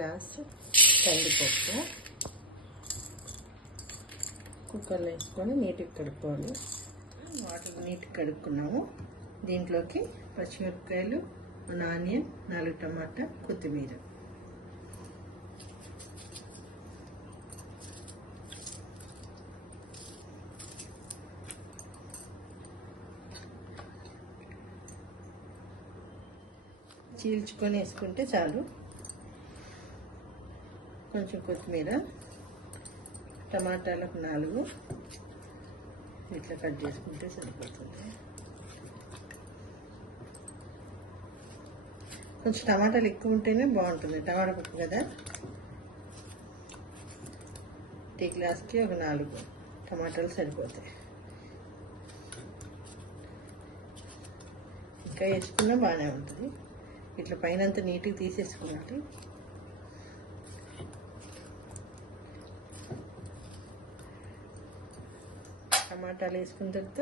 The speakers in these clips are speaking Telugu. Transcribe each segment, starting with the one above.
గ్లాసు కందిపప్పు కుక్కర్లో వేసుకొని నీట్గా కడుక్కోవాలి. వాటర్ నీట్గా కడుక్కున్నాము. దీంట్లోకి పచ్చిమిరపకాయలు, ఆనియన్, 4 టమాటా, కొత్తిమీర. చీల్చుకొని వేసుకుంటే చాలు. కొంచెం కొత్తిమీర, టమాటాలకు 4 ఇట్లా కట్ చేసుకుంటే సరిపోతుంది. కొంచెం టమాటాలు ఎక్కువ ఉంటేనే బాగుంటుంది, టమాటా పప్పు కదా. టీ గ్లాస్కి ఒక 4 టమాటాలు సరిపోతాయి. ఇంకా వేసుకున్నా బాగానే ఉంటుంది. ఇట్లా పైన అంతా నీట్గా తీసేసుకోవాలి. టమాటాలు వేసుకున్న తర్వాత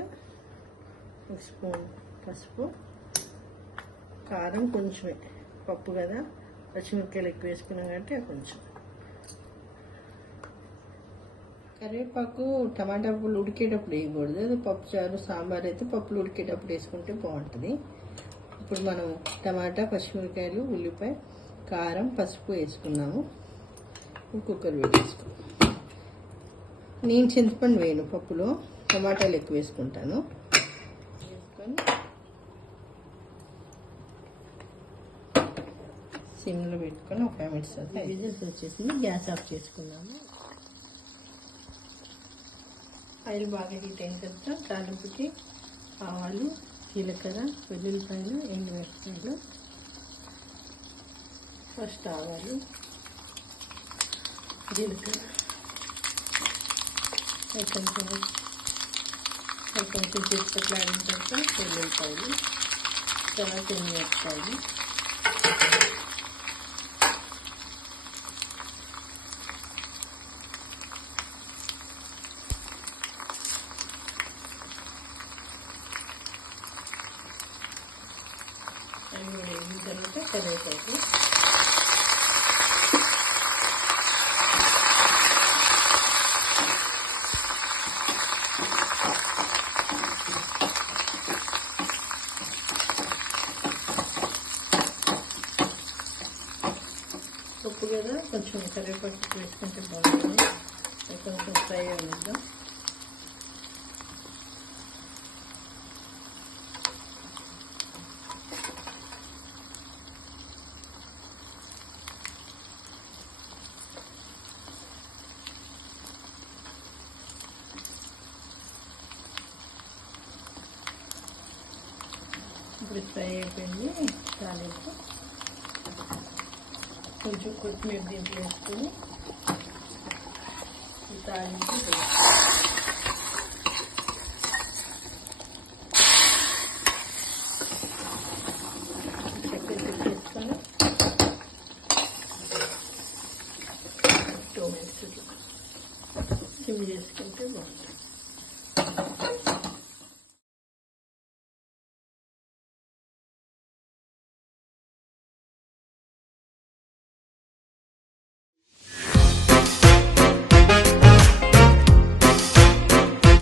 1 స్పూన్ పసుపు, కారం కొంచెమే, పప్పు కదా, పచ్చిమిరపకాయలు ఎక్కువ వేసుకున్నాం కాబట్టి కొంచెం. కరివేపాకు టమాటా పప్పులు ఉడికేటప్పుడు వేయకూడదు. అది పప్పు చారు, సాంబార్ అయితే పప్పులు ఉడికేటప్పుడు వేసుకుంటే బాగుంటుంది. ఇప్పుడు మనం టమాటా, పచ్చిమిరపకాయలు, ఉల్లిపాయ, కారం, పసుపు వేసుకున్నాము. కుక్కర్ వేసేసుకున్నాం. నేను చింతపండు వేయను పప్పులో, టమాటాలు ఎక్కువ వేసుకుంటాను. వేసుకొని సిమ్లో పెట్టుకొని ఒక 5 మినిట్స్ తర్వాత విజిల్స్ వచ్చేసింది. గ్యాస్ ఆఫ్ చేసుకున్నాము. ఆయిల్ బాగా హీట్ అయిన తర్వాత తాలింపుకి ఆవాలు, జీలకర్ర, వెల్లుల్లిపాయలు, ఎండుమిరపకాయలు. ఫస్ట్ ఆవాలు, జీలకర్ర, కొంచెం చిరుపట్లాడిన తర్వాత వెల్లుల్లిపాయలు, తర్వాత ఎండుమిరపకాయలు, అవి కూడా వేగిన తర్వాత కరివేపాకు, పప్పు కదా కొంచెం కరివేపాకు వేసుకుంటే బాగుంటుంది. కొంచెం ఫ్రై అవ్వద్దాం. ఇప్పుడు ఫ్రై అయిపోయింది. తాలింపు కొంచెం కొత్తిమీర దీంట్లో వేసుకొని ఈ తాలింపు